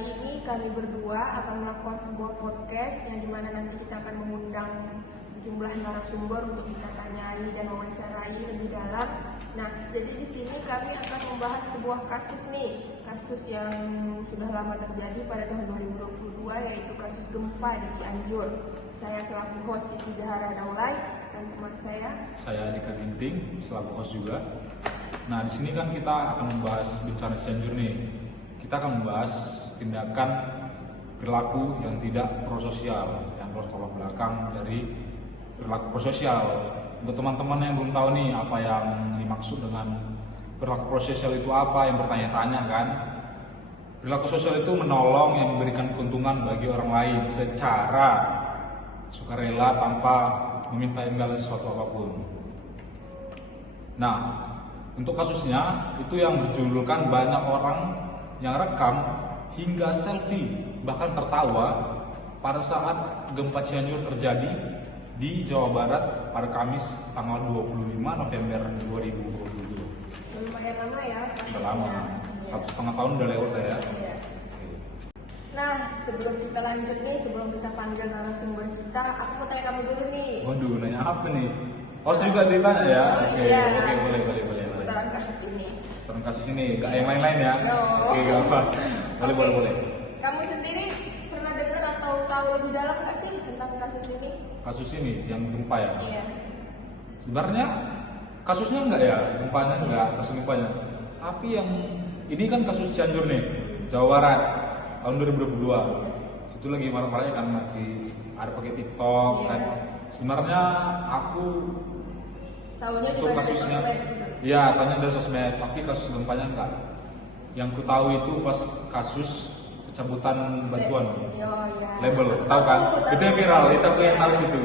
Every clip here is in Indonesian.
kali ini kami berdua akan melakukan sebuah podcast yang dimana nanti kita akan mengundang sejumlah narasumber untuk kita tanyai dan wawancarai lebih dalam. Nah, jadi di sini kami akan membahas sebuah kasus yang sudah lama terjadi pada tahun 2022, yaitu kasus gempa di Cianjur. Saya selaku host Siti Zahara Daulay dan teman saya Dika Ginting selaku host juga. Nah, di sini kan kita akan membahas bencana Cianjur nih. Kita akan membahas tindakan perilaku yang tidak prososial, yang bertolak belakang dari perilaku prososial. Untuk teman-teman yang belum tahu nih apa yang dimaksud dengan perilaku prososial itu apa, yang bertanya-tanya kan. Perilaku sosial itu menolong yang memberikan keuntungan bagi orang lain secara sukarela tanpa meminta imbalan sesuatu apapun. Nah, untuk kasusnya itu yang berjudulkan banyak orang yang rekam hingga selfie bahkan tertawa pada saat gempa Cianjur terjadi di Jawa Barat pada Kamis tanggal 25 November 2022. lumayan lama ya kasusnya. Udah lama, 1,5 tahun udah lewat ya. Iya. Nah, sebelum kita lanjut nih, sebelum kita panggil narasumber kita, aku mau tanya kamu dulu nih. Waduh, nanya apa nih? Host juga ditanya ya? Oke, iya. boleh. Seputaran kasus ini. Tentang kasus ini, nggak yang lain-lain ya? No. Oke, gak apa. Boleh. Kamu sendiri pernah dengar atau tahu lebih dalam nggak sih tentang kasus ini? Kasus ini yang gempa ya? Iya. Sebenarnya kasusnya enggak ya, gempanya enggak, kasus gempanya. Tapi yang ini kan kasus Cianjur nih, Jawa Barat tahun 2022. Situ lagi marah-marahnya kan masih ada pakai TikTok kan. Sebenarnya aku Tahunya untuk juga kasusnya, dari sosmed gitu. ya tanya dari sosmed, tapi kasus gempanya enggak. Yang ku tahu itu pas kasus pencabutan bantuan Iya. label, tahu kan? Tahu. Itu yang viral, itu aku yang tahu situ.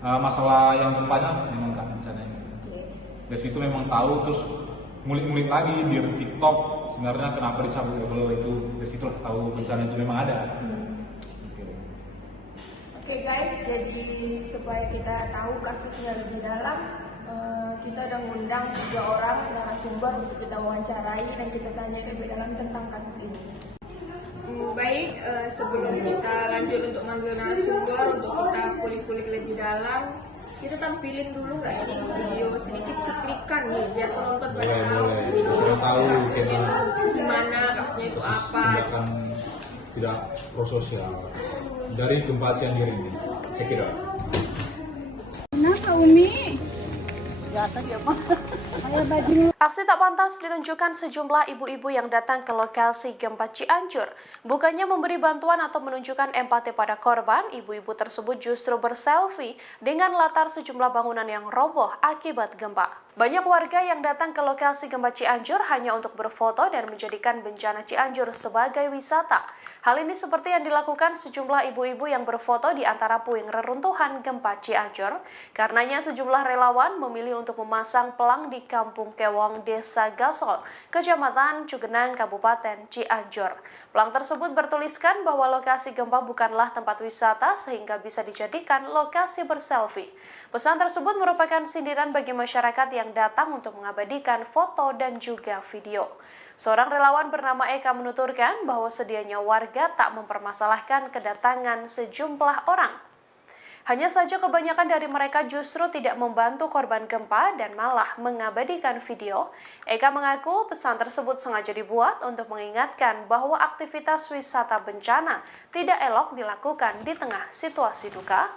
Masalah yang gempanya memang enggak rencananya. Oke. Dari situ memang tahu, terus ngulik-ngulik lagi di TikTok sebenarnya kenapa dicabut label itu. Dari situ tahu bencana itu memang ada. Oke guys, jadi supaya kita tahu kasusnya lebih dalam, kita udah ngundang 3 orang narasumber untuk kita wawancarai dan kita tanya lebih dalam tentang kasus ini. Baik, sebelum kita lanjut untuk manggil narasumber, untuk kita kulik-kulik lebih dalam, kita tampilin dulu nggak sih video sedikit cuplikan nih biar penonton pada tahu Biar tahu kasusnya itu gimana, kasusnya itu apa. Tindakan tidak prososial dari gempa Cianjur ini. Check it out. Kenapa Umi? Biasa dia mah. Aksi tak pantas ditunjukkan sejumlah ibu-ibu yang datang ke lokasi gempa Cianjur. Bukannya memberi bantuan atau menunjukkan empati pada korban, ibu-ibu tersebut justru berselfie dengan latar sejumlah bangunan yang roboh akibat gempa. Banyak warga yang datang ke lokasi gempa Cianjur hanya untuk berfoto dan menjadikan bencana Cianjur sebagai wisata. Hal ini seperti yang dilakukan sejumlah ibu-ibu yang berfoto di antara puing reruntuhan gempa Cianjur. Karenanya sejumlah relawan memilih untuk memasang pelang di Kampung Kewong, Desa Gasol, Kecamatan Cugenang, Kabupaten Cianjur. Pelang tersebut bertuliskan bahwa lokasi gempa bukanlah tempat wisata sehingga bisa dijadikan lokasi berselfie. Pesan tersebut merupakan sindiran bagi masyarakat yang datang untuk mengabadikan foto dan juga video. Seorang relawan bernama Eka menuturkan bahwa sedianya warga tak mempermasalahkan kedatangan sejumlah orang. Hanya saja kebanyakan dari mereka justru tidak membantu korban gempa dan malah mengabadikan video. Eka mengaku pesan tersebut sengaja dibuat untuk mengingatkan bahwa aktivitas wisata bencana tidak elok dilakukan di tengah situasi duka.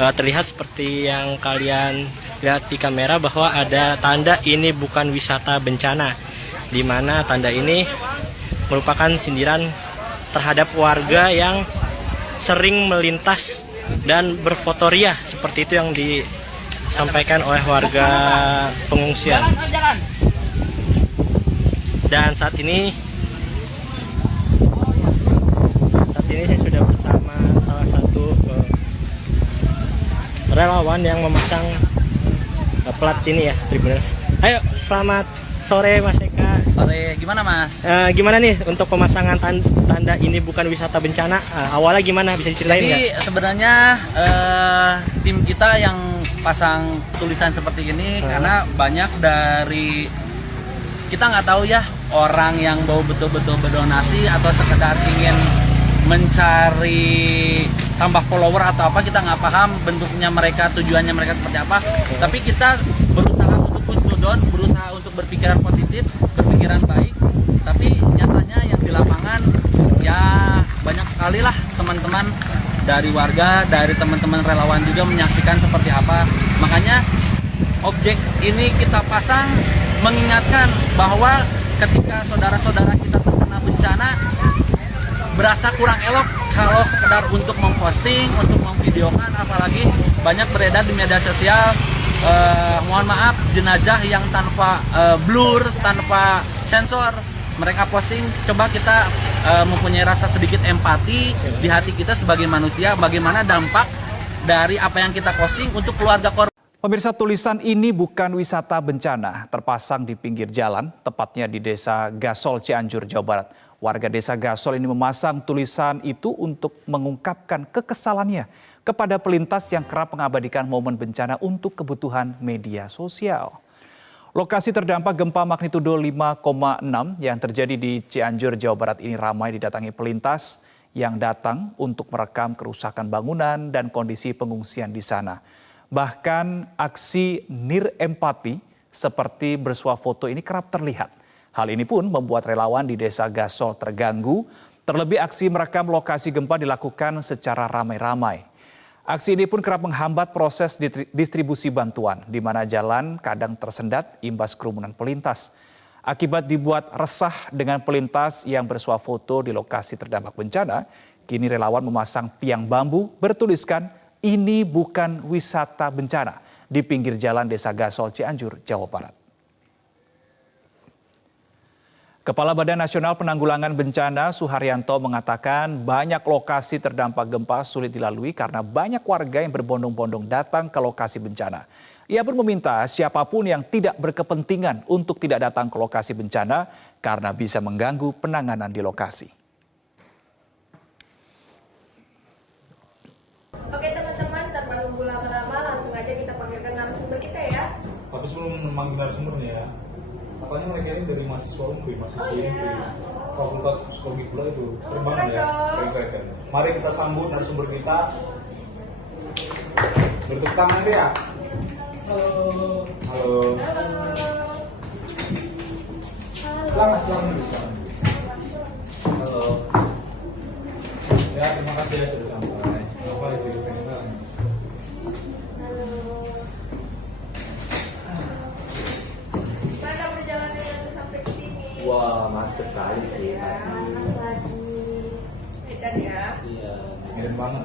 Terlihat seperti yang kalian lihat di kamera bahwa ada tanda ini bukan wisata bencana, di mana tanda ini merupakan sindiran terhadap warga yang sering melintas dan berfotoria, seperti itu yang disampaikan oleh warga pengungsian. Dan saat ini saya sudah bersama salah satu relawan yang memasang plat ini ya, Tribuners. Ayo, selamat sore Mas Eka. Sore, gimana Mas? Gimana nih untuk pemasangan tanda ini bukan wisata bencana? Awalnya gimana, bisa diceritain nggak? Jadi sebenarnya tim kita yang pasang tulisan seperti ini karena banyak dari kita nggak tahu ya orang yang mau betul-betul berdonasi atau sekedar ingin mencari tambah follower atau apa, kita nggak paham bentuknya mereka, tujuannya mereka seperti apa. Tapi kita berusaha untuk husnudon, berusaha untuk berpikiran positif, berpikiran baik. Tapi nyatanya yang di lapangan ya banyak sekali lah teman-teman dari warga, dari teman-teman relawan juga menyaksikan seperti apa. Makanya objek ini kita pasang mengingatkan bahwa ketika saudara-saudara kita terkena bencana, berasa kurang elok kalau sekedar untuk memposting, untuk memvideokan, apalagi banyak beredar di media sosial mohon maaf jenazah yang tanpa blur, tanpa sensor mereka posting. Coba kita mempunyai rasa sedikit empati di hati kita sebagai manusia, bagaimana dampak dari apa yang kita posting untuk keluarga korban. Pemirsa, tulisan "Ini bukan wisata bencana" terpasang di pinggir jalan, tepatnya di Desa Gasol, Cianjur, Jawa Barat. Warga Desa Gasol ini memasang tulisan itu untuk mengungkapkan kekesalannya kepada pelintas yang kerap mengabadikan momen bencana untuk kebutuhan media sosial. Lokasi terdampak gempa magnitudo 5,6 yang terjadi di Cianjur, Jawa Barat ini ramai didatangi pelintas yang datang untuk merekam kerusakan bangunan dan kondisi pengungsian di sana. Bahkan aksi nirempati seperti bersuah foto ini kerap terlihat. Hal ini pun membuat relawan di Desa Gasol terganggu. Terlebih aksi merekam lokasi gempa dilakukan secara ramai-ramai. Aksi ini pun kerap menghambat proses distribusi bantuan, di mana jalan kadang tersendat imbas kerumunan pelintas. Akibat dibuat resah dengan pelintas yang bersuah foto di lokasi terdampak bencana, kini relawan memasang tiang bambu bertuliskan "Ini bukan wisata bencana" di pinggir jalan Desa Gasol, Cianjur, Jawa Barat. Kepala Badan Nasional Penanggulangan Bencana Suharyanto mengatakan banyak lokasi terdampak gempa sulit dilalui karena banyak warga yang berbondong-bondong datang ke lokasi bencana. Ia pun meminta siapapun yang tidak berkepentingan untuk tidak datang ke lokasi bencana karena bisa mengganggu penanganan di lokasi. Oke teman-teman, tanpa nunggu lama-lama langsung aja kita panggilkan narasumber kita ya. Tapi sebelum memanggil narasumbernya ya, katanya mereka ini dari mahasiswa UNPRI, Fakultas Psikologi pula itu. Terima ya. Keren. Mari kita sambut narasumber kita. Bertepuk tangan dia. Halo. Halo. Selamat bisa. Halo. Ya, terima kasih ya sudah sampai. Apa sih? Wah, macet kali sih. Panas lagi. Edan ya. Iya. Keren banget.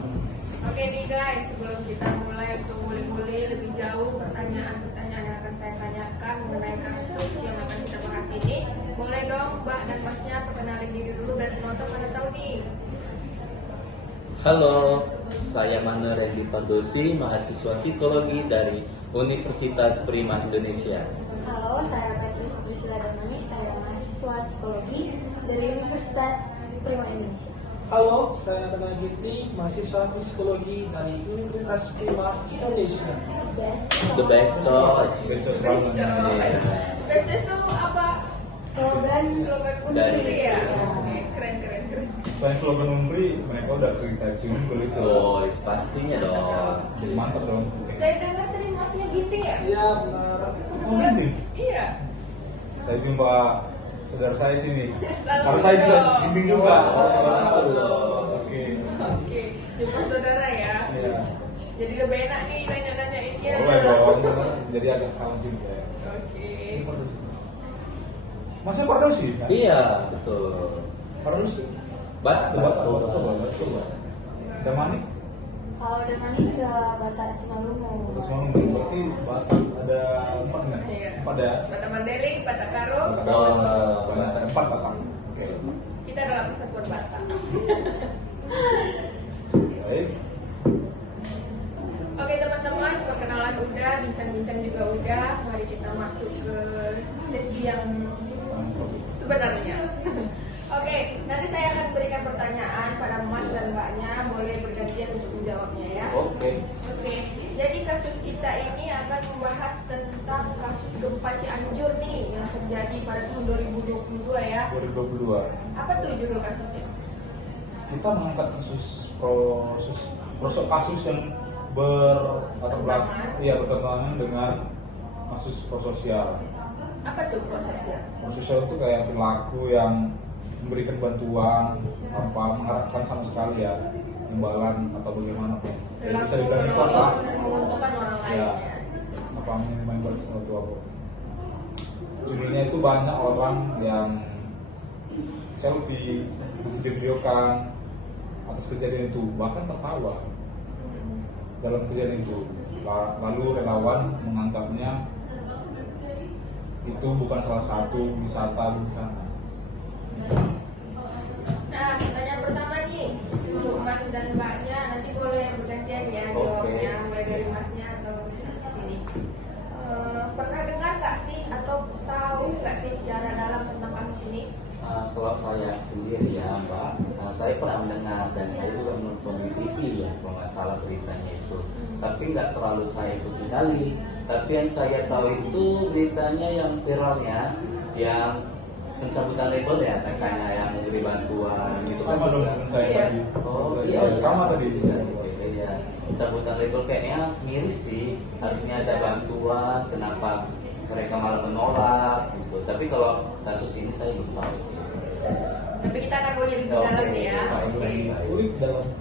Oke nih guys, sebelum kita mulai untuk ngulik-ngulik lebih jauh pertanyaan-pertanyaan yang akan saya tanyakan mengenai kasus yang akan kita bahas ini, boleh dong Mbak dan Masnya perkenalkan diri dulu dan penonton pada tahu nih. Halo, saya Maner Randy Pardosi, mahasiswa psikologi dari Universitas Prima Indonesia. Halo, saya Patrice Priscilla Damani, saya mahasiswa psikologi dari Universitas Prima Indonesia. Halo, saya Nathan Giti, mahasiswa psikologi dari Universitas Prima Indonesia. The best choice. Best itu apa? Slogan Unpri ya? Keren. Selain slogan UNPRI, mereka udah akreditasi UNPRI itu. Oh, pastinya dong. Jadi mantap dong. Saya dengar tadi Masnya Ginting ya? Iya, benar. Ginting? Iya. Saya jumpa saudara saya sini. Salam Kalau saya juga dong. Ginting juga. Oke, jumpa saudara ya. Iya. Jadi lebih enak nih nanya-nanyainnya. Boleh dong. Jadi agak kawan sini ya. Oke. Masnya Pardosi? Kan? Iya, betul. Pardosi? Batak. Damani? Kalau Damani ke Batak Simalungun. Terus mau berarti Batak ada 4 nggak? Iya. 4 ya? Batak Mandailing, Batak Karo. Ada 4 Batak. Oke. Kita adalah persatuan Batak. Baik. Oke teman-teman, perkenalan udah, bincang-bincang juga udah. Mari kita masuk ke sesi yang sebenarnya. Oke, nanti saya akan berikan pertanyaan pada Mas dan Mbaknya, boleh bergantian untuk menjawabnya ya. Oke. Jadi kasus kita ini akan membahas tentang kasus gempa Cianjur nih yang terjadi pada tahun 2022 ya. 2022. Apa tuh judul kasusnya? Kita mengangkat kasus yang bertentangan dengan kasus prososial. Apa tuh prosesnya? Prososial itu kayak perilaku yang memberikan bantuan tanpa mengharapkan sama sekali ya imbalan atau bagaimana pun. Jadi bisa dibilang itu asal menguntungkan orang lain ya, apa imbalan sesuatu apa. Judulnya itu banyak orang yang selfie, videokan atas kejadian itu, bahkan tertawa dalam kejadian itu. Lalu relawan menganggapnya itu bukan salah satu wisata bencana. Nah, pertanyaan pertama nih untuk Mas dan Mbaknya, nanti boleh bergantian ya jawabnya, mulai dari Masnya atau sini. Pernah dengar nggak sih atau tahu nggak sih secara dalam tentang kasus ini? Kalau saya sendiri ya Mbak, saya pernah mendengar dan saya juga menonton di TV ya kalau nggak salah beritanya itu. Tapi nggak terlalu saya ikuti kali. Tapi yang saya tahu itu beritanya yang viralnya, yang pencabutan label ya, katanya yang memberi bantuan gitu kan. Oh iya, sama tadi. Iya, pencabutan label kayaknya miris sih. Harusnya ada bantuan, kenapa mereka malah menolak gitu. Tapi kalau kasus ini saya belum tahu sih. Tapi kita akan boleh lebih dalam ya.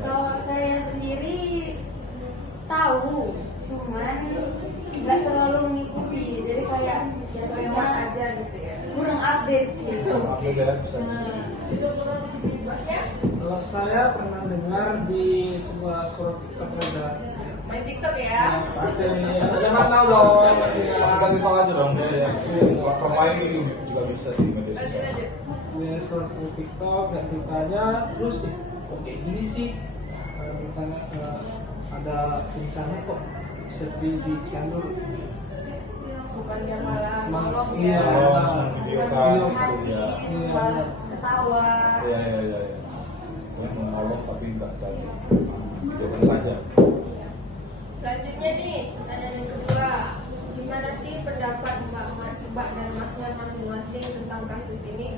Kalau saya sendiri tahu, cuman nggak terlalu mengikuti, jadi kayak jatuhnya aja gitu ya. Kurang update sih. Masnya? Kalau saya pernah dengar di sebuah sekolah TikTok ada. Main TikTok ya? Pasti jangan tahu dong. Masih kasih tahu aja dong. Platform lain ini juga bisa di media sosial. Di sekolah TikTok dan ditanya terus kok kayak gini sih? Ditanya ada bencana kok sepi di Cianjur. Bukannya malah Malah ngomong iya, video hati, malah ketawa. Iya. Yang menolong tapi nggak jadi. Jangan saja. Selanjutnya nih, pertanyaan yang kedua, gimana sih pendapat Mbak dan Masnya masing-masing tentang kasus ini?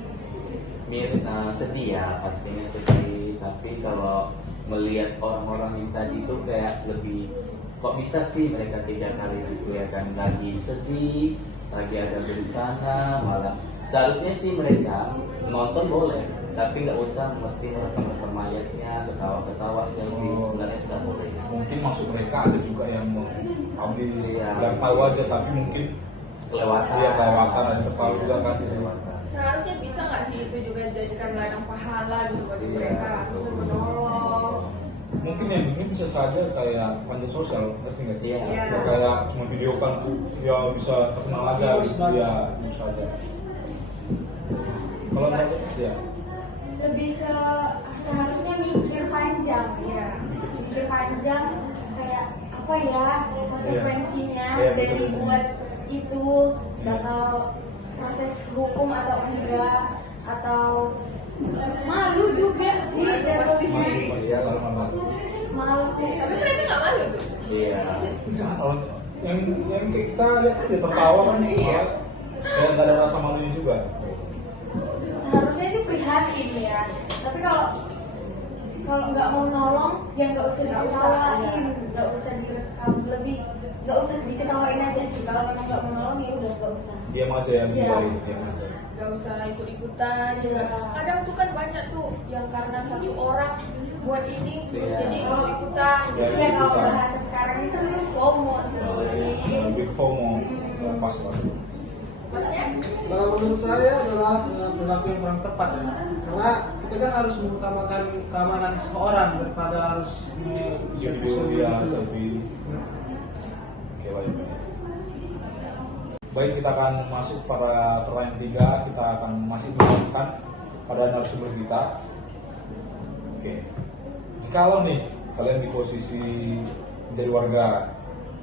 Mirip, sedih ya, pastinya sedih. Tapi kalau melihat orang-orang yang tadi itu kayak lebih, kok bisa sih mereka 3 kali itu ya kan, lagi sedih, lagi ada bencana, malah seharusnya sih mereka menonton boleh, tapi nggak usah mesti merekam mayatnya, ketawa-ketawa selfie, sebenarnya sudah boleh. Mungkin maksud mereka ada juga yang mau ambil biar tahu aja, tapi mungkin kelewatan. Iya, kelewatan ada tertawa juga kan kelewatan. Seharusnya bisa nggak sih itu juga dijadikan ladang pahala gitu bagi mereka untuk menolong? Mungkin yang ini bisa saja kayak panjang sosial, ngerti nggak sih? Iya. Kayak cuma videokan ya bisa terkenal aja gitu ya, bisa aja. Kalau ya Lebih ke seharusnya mikir panjang ya, mikir panjang kayak apa ya konsekuensinya dari buat itu, bakal proses hukum atau enggak, atau malu juga sih jatuh di sini. Malu. Tapi mereka nggak malu tuh. Iya. Yang kita lihat aja tertawa kan, ya nggak ada rasa malunya juga. Seharusnya sih prihatin ya, tapi kalau nggak mau nolong ya nggak usah diketawain, nggak usah direkam, lebih nggak usah diketawain aja sih. Kalau memang nggak mau nolong ya udah nggak usah. Diam aja yang baik, diam aja. Gak usah ikut-ikutan juga. Kadang tuh kan banyak tuh yang karena satu orang buat ini terus jadi ikut-ikutan. Iya, kalau bahasa sekarang itu FOMO sih. Lebih FOMO, pas banget. Masnya? Kalau menurut saya adalah perilaku yang kurang tepat ya. Karena kita kan harus mengutamakan keamanan seseorang daripada harus Video dia selfie. Oke, baik. Baik, kita akan masuk pada pertanyaan 3. Kita akan masih menanyakan pada narasumber kita. Oke, jikalau nih kalian di posisi menjadi warga,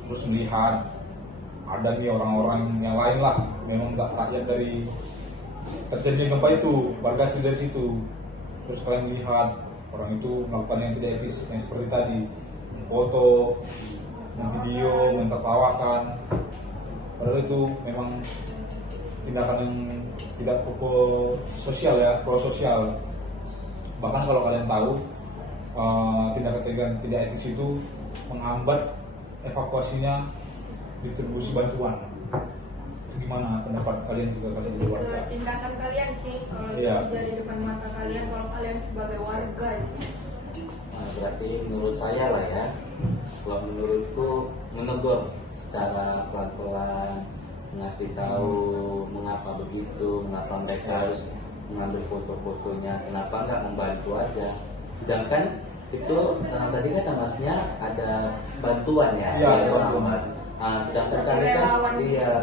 terus melihat ada nih orang-orang yang lain lah, memang nggak rakyat dari terjadinya gempa itu, warga asli dari situ, terus kalian melihat orang itu melakukan yang tidak etis, yang seperti tadi, memfoto, memvideo, mentertawakan. Padahal itu memang tindakan yang tidak sosial ya, prososial. Bahkan kalau kalian tahu tindakan tidak etis itu menghambat evakuasinya distribusi bantuan. Itu gimana pendapat kalian juga kalian di warga? Tindakan kalian sih kalau terjadi di depan mata kalian, kalau kalian sebagai warga sih. Nah, berarti menurut saya lah ya, kalau menurutku menegur secara pelan-pelan, ngasih tahu mengapa begitu, mengapa mereka harus mengambil foto-fotonya, kenapa nggak membantu aja. Sedangkan itu tadi kata masnya ada bantuan ya, bantuan. Sedangkan kami kan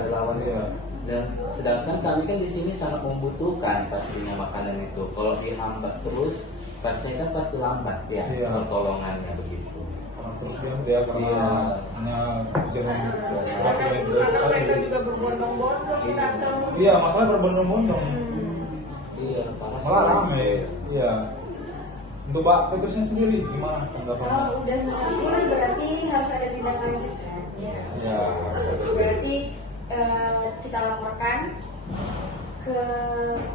relawan ya. Dan sedangkan kami kan di sini sangat membutuhkan pastinya makanan itu. Kalau dihambat terus, pastinya kan pasti lambat ya pertolongannya begitu. Terus dia karena hanya bicara karena mereka juga berbondong-bondong datang. Iya, masalah berbondong-bondong. Iya, malah rame. Iya. Untuk Mbak Petrusnya sendiri gimana tanggapannya? Kalau udah mengatur berarti harus ada tindak lanjut kan? Iya. Berarti kita laporkan ke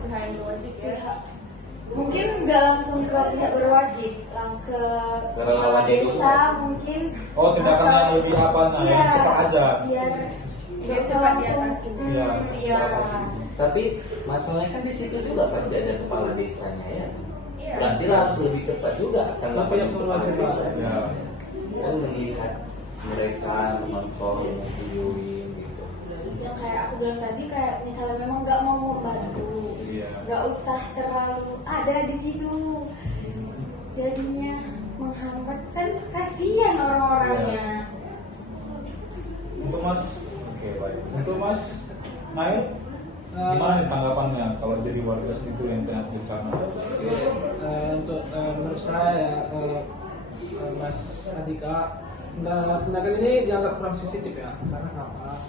pihak yang berwajib ya. Mungkin nggak langsung ke pihak berwajib, ke kepala desa mungkin. Oh, tindakan yang lebih apa? Nah, yang cepat aja. Biar nggak cepat diatasi. Iya. Tapi masalahnya kan di situ juga pasti ada kepala desanya ya. Berarti harus lebih cepat juga tanggapan kepala desanya. Kan melihat mereka menonton, videoin gitu. Yang kayak aku bilang tadi, kayak misalnya memang nggak mau membantu, nggak usah terlalu ada di situ. Jadinya menghambat kan, kasihan orang-orangnya. Untuk Mas, baik. Untuk Mas Nail, gimana nih tanggapannya kalau jadi warga situ yang kena bencana? Untuk menurut saya Mas Andika, tindakan ini dianggap kurang sensitif ya. Karena apa?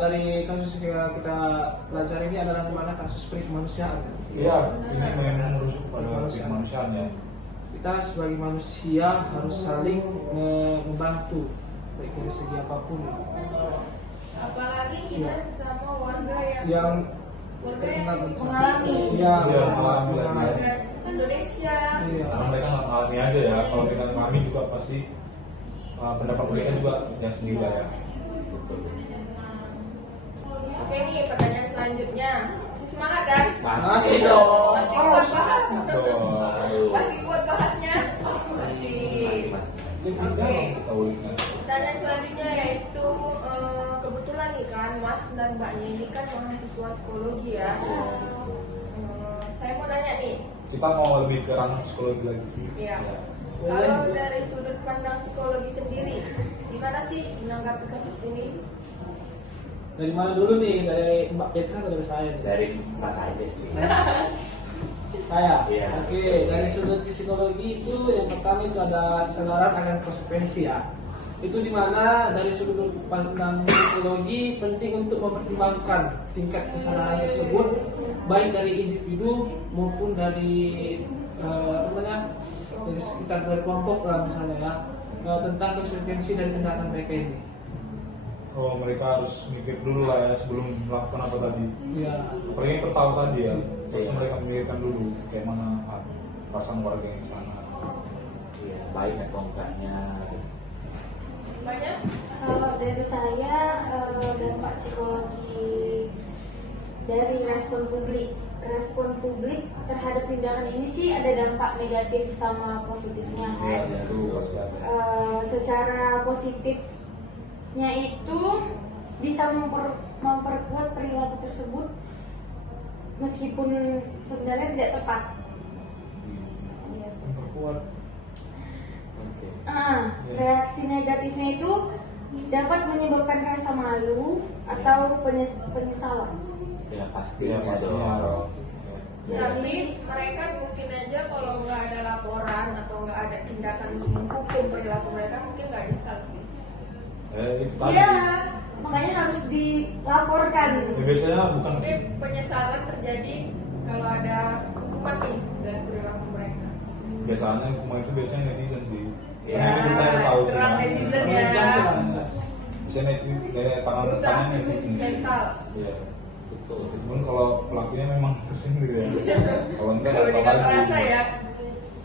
Dari kasus yang kita pelajari ini adalah dimana kasus kemanusiaan. Iya, ini memang merujuk pada kemanusiaan ya. Kita sebagai manusia harus saling membantu, baik dari segi apapun. Apalagi kita sesama warga yang mengalami warga Indonesia. Karena mereka nggak mengalami aja ya. Kalau kita mengalami juga pasti pendapat mereka juga yang sendiri lah ya. Oke nih, pertanyaan selanjutnya. Masih semangat kan? Masih dong. Masih kuat bahas. Masih kuat bahasnya. Masih. Oke. Pertanyaan selanjutnya yaitu kebetulan nih kan Mas dan Mbaknya ini kan mahasiswa psikologi ya. Saya mau nanya nih. Kita mau lebih ke ranah psikologi lagi sih. Iya. Kalau dari sudut pandang psikologi sendiri, gimana sih menanggapi kasus ini? Dari mana dulu nih? Dari Mbak Petra atau dari saya? Dari Mas aja sih. Saya? Iya. Oke, dari sudut psikologi itu yang pertama itu ada kesadaran akan konsekuensi ya. Itu dimana dari sudut pandang psikologi penting untuk mempertimbangkan tingkat kesadaran tersebut baik dari individu maupun dari dari sekitar dari kelompok lah misalnya ya, tentang konsekuensi dari tindakan mereka ini. Oh, mereka harus mikir dulu lah ya sebelum melakukan apa tadi. Iya. Apalagi tertahu tadi ya, terus mereka memikirkan dulu kayak mana perasaan warga yang di sana. Iya, baik atau enggaknya. Banyak? Kalau dari saya dampak psikologi dari respon publik terhadap tindakan ini sih ada dampak negatif sama positifnya kan. Secara positifnya itu bisa memperkuat perilaku tersebut meskipun sebenarnya tidak tepat. Memperkuat. Reaksi negatifnya itu dapat menyebabkan rasa malu atau penyesalan. Ya pastinya dong. Tapi mereka mungkin aja kalau nggak ada laporan atau nggak ada tindakan untuk menghukum perilaku mereka mungkin nggak nyesal sih. Itu tadi. Iya, makanya harus dilaporkan. Biasanya bukan. Tapi penyesalan terjadi kalau ada hukuman nih dari perilaku mereka. Biasanya hukuman itu biasanya netizen sih. Ya, serang netizen ya. Biasanya dari tangan netizen. Mental. Iya. Betul. Meskipun kalau pelakunya memang tersinggung ya. Kalau enggak Kalau apa tidak lagi. merasa ya.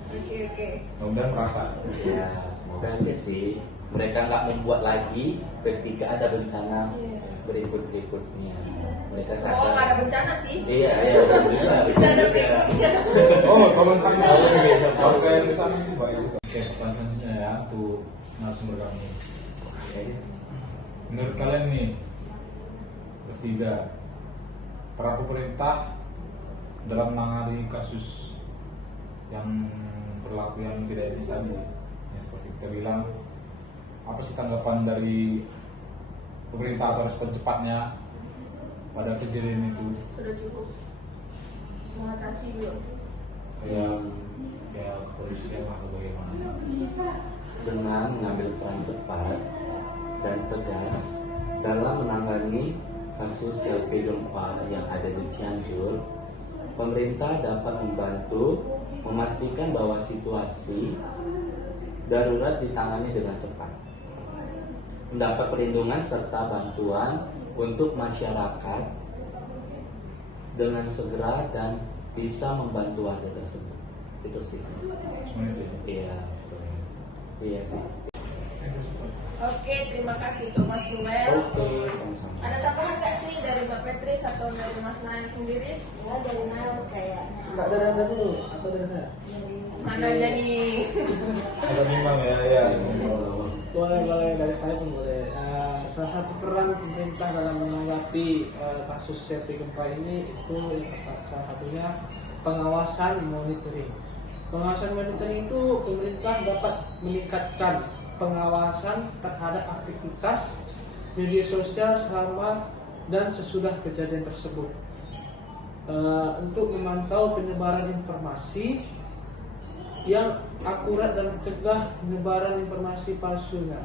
Oke. Mudah-mudahan merasa. Ya, semoga aja sih mereka nggak membuat lagi ketika ada bencana berikutnya. Mereka Oh, sadar. nggak ada bencana sih. Iya, alhamdulillah. Bencana berikutnya. Oh, kalau kayak di sana itu baik juga. Oke, pertanyaan selanjutnya ya untuk narasumber kami. Oke. Menurut kalian nih bertiga, para pemerintah dalam menangani kasus yang berlaku yang tidak etis tadi, ya seperti kita bilang, apa sih tanggapan dari pemerintah atau respon cepatnya pada kejadian itu? Sudah cukup mengatasi belum? Kayak kepolisian atau bagaimana? Dengan mengambil peran cepat dan tegas dalam menangani kasus selfie gempa yang ada di Cianjur, pemerintah dapat membantu memastikan bahwa situasi darurat ditangani dengan cepat, mendapat perlindungan serta bantuan untuk masyarakat dengan segera dan bisa membantu warga tersebut. Itu sih. Iya, iya sih. Oke, terima kasih untuk Mas Ruel. Oke, sama-sama. Ada tambahan nggak sih dari Mbak Petris atau dari Mas Nail sendiri? Ya dari Nail kayaknya. Enggak dari Anda dulu atau dari saya? Mana jadi? Ada bimbang ya. Boleh dari saya pun boleh. Salah satu peran pemerintah dalam menanggapi kasus selfie gempa ini itu salah satunya pengawasan monitoring. Pengawasan monitoring itu pemerintah dapat meningkatkan pengawasan terhadap aktivitas media sosial selama dan sesudah kejadian tersebut untuk memantau penyebaran informasi yang akurat dan mencegah penyebaran informasi palsunya.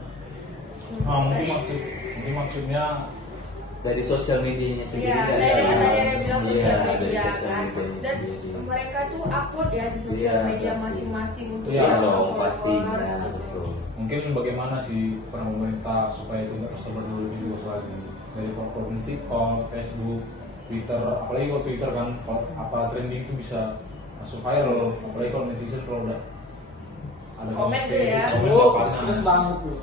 Mungkin maksudnya dari sosial medianya sendiri. Iya, saya dengar tadi ada bilang Iya, sosial dari media sosial kan. medianya Dan sendiri. mereka tuh upload ya di sosial Iya, media tapi- masing-masing untuk Iya yang dong, followers pastinya, gitu. betul. mungkin bagaimana sih peran pemerintah supaya itu nggak tersebar dulu lebih luas lagi dari platform TikTok, Facebook, Twitter, apalagi kalau Twitter kan kalau apa trending itu bisa masuk viral, apalagi kalau netizen kalau udah ada Komen kasus tuh kayak ya. gitu, komen Oh, udah panas panas. banget loh.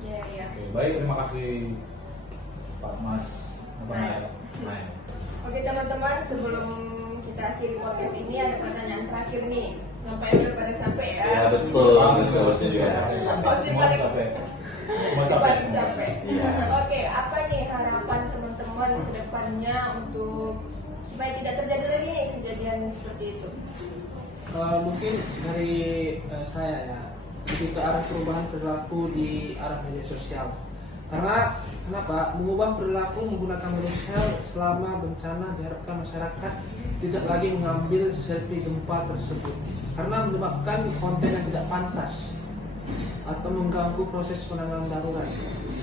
Iya. Oke, baik, terima kasih Pak Mas Nail. Nail. Oke teman-teman, sebelum kita akhiri podcast ini ada pertanyaan terakhir nih. Sampai udah pada capek ya. Ya betul, betul juga. Semua capek. Semua Masih capek. paling capek. Iya. Oke, apa nih harapan teman-teman ke depannya untuk supaya tidak terjadi lagi nih kejadian seperti itu? Mungkin dari saya ya, lebih ke arah perubahan perilaku di arah media sosial. Karena kenapa? Mengubah perilaku menggunakan media sosial selama bencana diharapkan masyarakat tidak lagi mengambil selfie gempa tersebut, karena menyebabkan konten yang tidak pantas atau mengganggu proses penanganan darurat.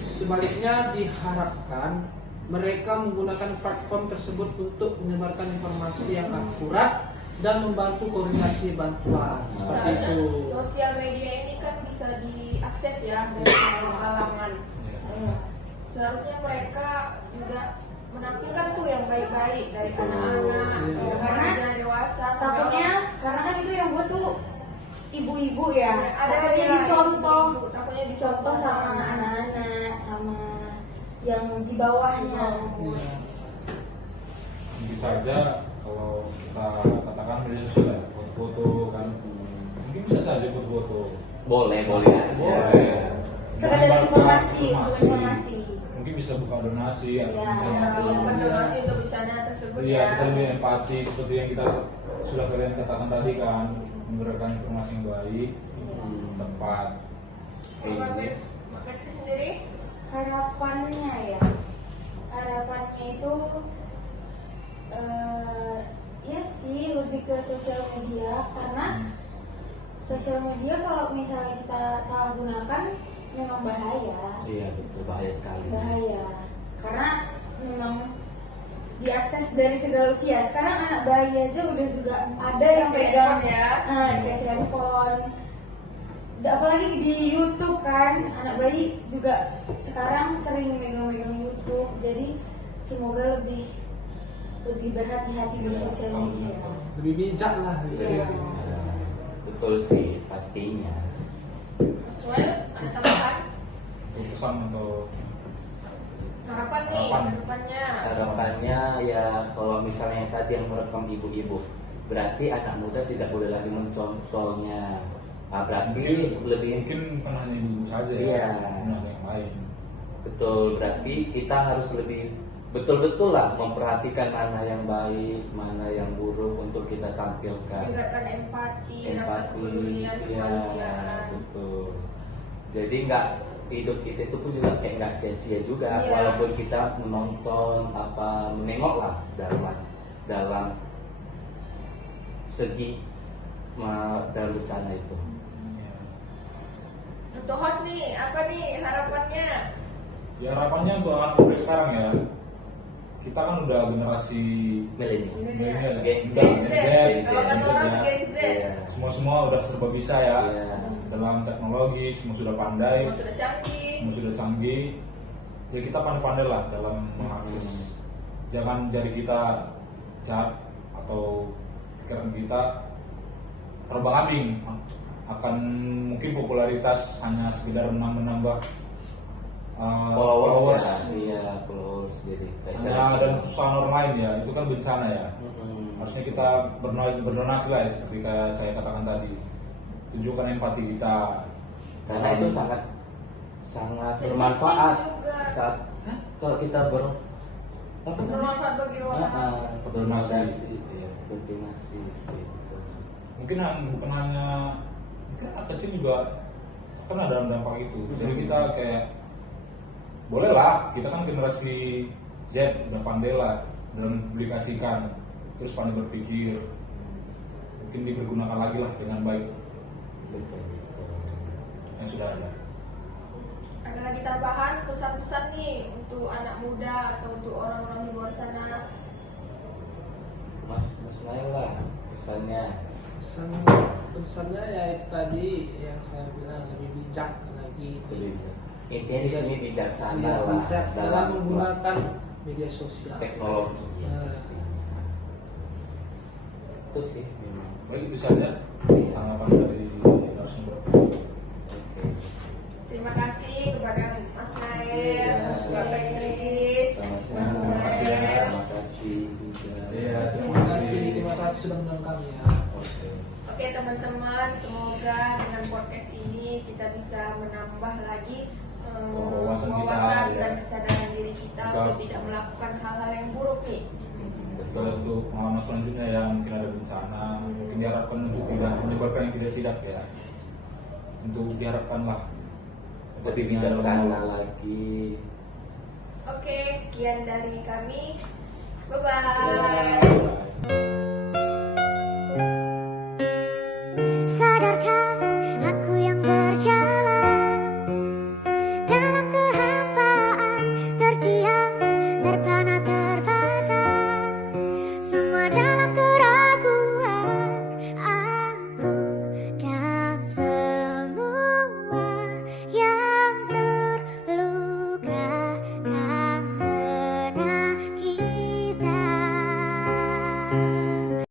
Sebaliknya diharapkan mereka menggunakan platform tersebut untuk menyebarkan informasi yang akurat dan membantu koordinasi bantuan seperti Soalnya itu. sosial media ini kan bisa diakses ya dari semua kalangan. Seharusnya mereka juga menampilkan tuh yang baik-baik dari anak-anak, Iya. remaja, dewasa. Takutnya karena kan itu yang buat tuh ibu-ibu ya. Ada Takutnya yang dicontoh, takutnya dicontoh sama anak-anak, sama yang di bawahnya. Iya. Bisa saja kalau kita katakan media sosial ya, foto-foto kan, mungkin bisa saja foto-foto. Boleh aja. Boleh. Sekedar informasi, Informasi. untuk informasi. Mungkin bisa buka donasi atau Iya. misalnya Donasi untuk bencana tersebut iya, ya. kita lebih empati seperti yang kita sudah kalian katakan tadi kan, memberikan informasi yang baik, tepat. Mbak Petri sendiri? Harapannya ya, harapannya itu ya sih lebih ke sosial media, karena sosial media kalau misalnya kita salah gunakan memang bahaya. Iya betul, bahaya sekali. Bahaya karena memang diakses dari segala usia. Sekarang anak bayi aja udah juga ada yang Dikasih pegang handphone ya. dikasih handphone. Apalagi di YouTube kan, anak bayi juga sekarang sering megang-megang YouTube. Jadi semoga lebih berhati-hati bersosial media. Lebih bijak lah gitu. Iya. Betul sih, pastinya. Mas Joel, ada tambahan? Untuk pesan atau Harapan nih Harapan. ke depannya. Harapannya ya kalau misalnya tadi yang merekam ibu-ibu, berarti anak muda tidak boleh lagi mencontohnya. Nah, berarti lebih mungkin bukan hanya ibu saja Iya. ya, yang lain. betul, berarti kita harus lebih betul-betul lah memperhatikan mana yang baik, mana yang buruk untuk kita tampilkan. Meningkatkan empati, rasa kepedulian, ya, kemanusiaan. betul. Jadi nggak hidup kita itu pun juga kayak nggak sia-sia juga, Iya. walaupun kita menonton menengok lah dalam segi dalam bencana itu. Untuk host nih, apa nih harapannya? Ya harapannya untuk anak muda sekarang ya, kita kan udah generasi Milenial. Gen Gen Z. Z Kalau kata orang ya. Gen Z. Iya. Semua udah serba bisa ya. Iya. Dalam teknologi semua sudah pandai, Semua sudah canggih. semua sudah canggih. Ya kita pandai-pandai lah dalam mengakses. Jangan jari kita jahat atau pikiran kita terbang-ambing akan mungkin popularitas hanya sekedar menambah Followers. Iya, followers jadi dan usaha orang lain ya, itu kan bencana ya. Harusnya kita berdonasi lah seperti saya katakan tadi. Tunjukkan empati kita. Karena itu sangat bermanfaat saat kalau kita Bermanfaat bagi orang. berdonasi, ya, berdonasi gitu. Mungkin bukan hanya anak kecil juga kan ada dampak itu. Jadi kita kayak boleh lah, kita kan generasi Z udah pandai lah dalam publikasikan, terus pandai berpikir, mungkin dipergunakan lagi lah dengan baik. Betul. Yang sudah ada. Ada lagi tambahan pesan-pesan nih untuk anak muda atau untuk orang-orang di luar sana? Mas Nail lah pesannya. Pesannya ya itu tadi yang saya bilang, lebih bijak lagi. Intinya di sini bijaksana Iya, lah bijak dalam menggunakan media sosial. teknologi. Itu sih memang. Baik, itu saja tanggapan dari narasumber. Terima kasih kepada Mas Nail, Iya, Bapak Idris, Mas Sama-sama. Nail. Terima kasih juga. Iya, Terima kasih sudah menonton kami ya. Oke teman-teman, semoga dengan podcast ini kita bisa menambah lagi Wawasan kita, wawasan ya. dan kesadaran diri kita Juga. untuk tidak melakukan hal-hal yang buruk nih. Betul, untuk pengalaman selanjutnya ya mungkin ada bencana, mungkin diharapkan untuk tidak menyebarkan yang tidak ya. Untuk diharapkan lah Lebih bijaksana lagi. Oke, sekian dari kami. Bye-bye. Bye. Sadarkah